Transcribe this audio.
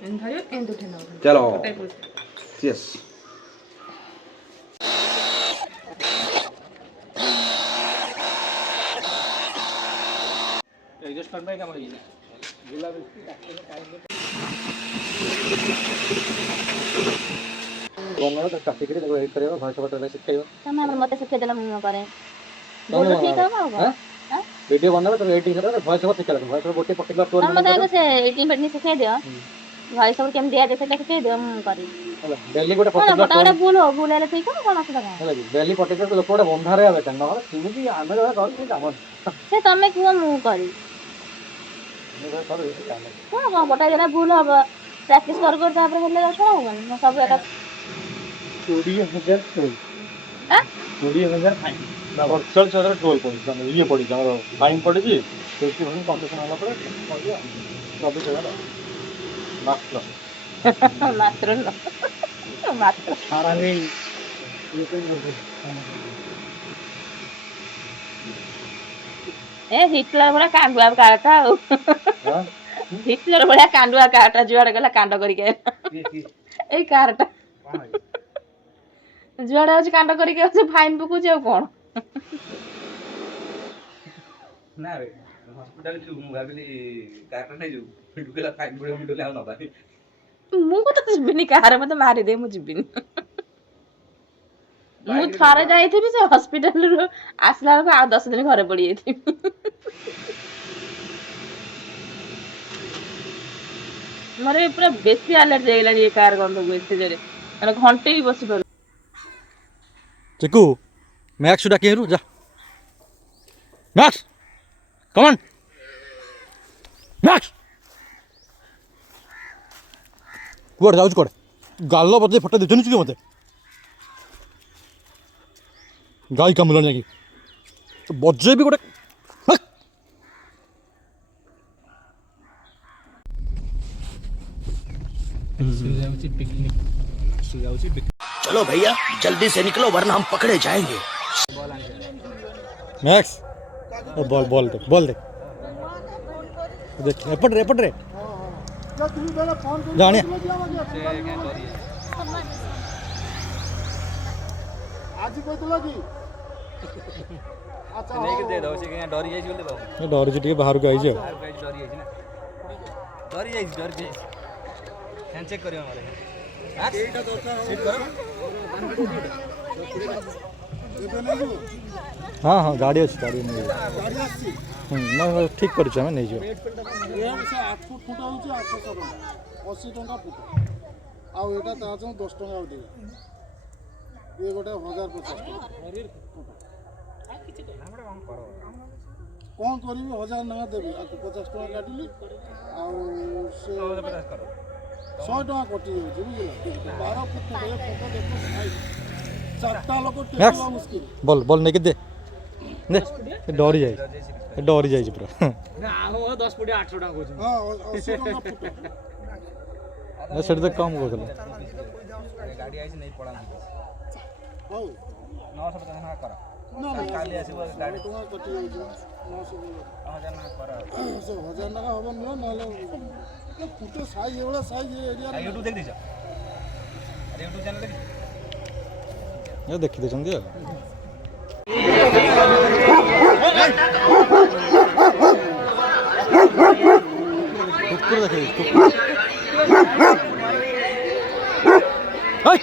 चलो yes adjust कर पाए क्या मुझे गुलाब इसकी काटने में टाइम कोंगड़ा तो काटी के देखो एडिट करेगा भाषा बता सिखाइबो तमे हमर मते सिखै देला मम्मी करे बोलो ठीक है बाबा हां वीडियो बनावे तो एडिटिंग करे भाषा बता सिखा भाषा गोटे पर्टिकुलर टोन हम बताए से एडिटिंग बटनी सिखै दियो भाई सब केम दिया देखे सिखै दियो हम करी होला डेली गोटे पर्टिकुलर टोन भूल हो भूल है ठीक है कोन असुदा का होला डेली पर्टिकुलर लोक गोटे बंधारे आवे तन न तुमि आमे कर काम से तमे कियो मु करी कोन बटा जरा भूल हो प्रैक्टिस कर तापर हेले छोड़ा होगन सब एटा 20,000 टोल हां 20,000 फाइन ना वर्चुअल चदर टोल पड़ी ये पड़ी हमर फाइन पड़ी जी 50% कंसेशन होला पर पड़ी 24,000 मात्र मात्र मात्र सारा नहीं ए हिटलर बड़ा कांडुआ काटा हां हिटलर बड़ा कांडुआ काटा जुआड़ गला कांड करी के ए कारटा जुआड़ अछि कांड करी के अछि फाइन पकु जे कोन ना रे हॉस्पिटल जो भाबिली कारटा नै जो डुकेला फाइन पड़े डुकेला न भाई मु को तो जिबिनी कार मते मारी दे मु जिबिनी मु थारे जाई थी से हॉस्पिटल रो आसला को आ 10 दिन घरे पड़ी थी मारे पूरा बेसी एलर्जी हेला ये कार गंध बेसी जरे माने घंटे भी बसी पर चिकू मैक्स डाके रु जा मैक्स कम ऑन मैक्स कुआड़ जाउछ कोड गाल्लो बदे फटे देछनी छु मते गाई कमलो नहीं तो बजे भी गोटे चलो भैया जल्दी से निकलो वरना हम पकड़े जाएंगे मैक्स बॉल बॉल दे देख एपट रे जाने आज कोई तो लगी अच्छा नहीं के दे दो से के डरी जाई बोले दो डर जे टिके बाहर को आई जे डरी जाई ना डरी जाई हैंड चेक करियो मारे एटा दोता सीट करो हाँ हाँ गाड़ी अच्छी गाड़ी नहीं ना ठीक कर नहीं जो एम से 8 फुट फुट होची 800 टका 80 टका फुट आ एटा ताजो 10 टका दे ये गोटे 1050 कौन करी 1000 ना देबी 50 टका काटिली आ से 100 टका कटि होची बुझला 12 फुट ये फोटो देखो चारटा लोग टेबल मुश्किल बोल नहीं के दे डरी जाए पूरा ना हो 10 फुट 800 टका कोची हां 80 टका फुट ना सेट तो कम कर गाड़ी आइछ नहीं पड़ा हो 950 ना कर ना काली आसीबो गाड़ी टका कटि होची 900 1000 ना कर से 1000 टका होबो न नाले फुट साइज एवला साइज एरिया यूट्यूब देख दीजा अरे यूट्यूब चैनल देख ये देखि देछंदी कुकुर देखे कुकुर हाय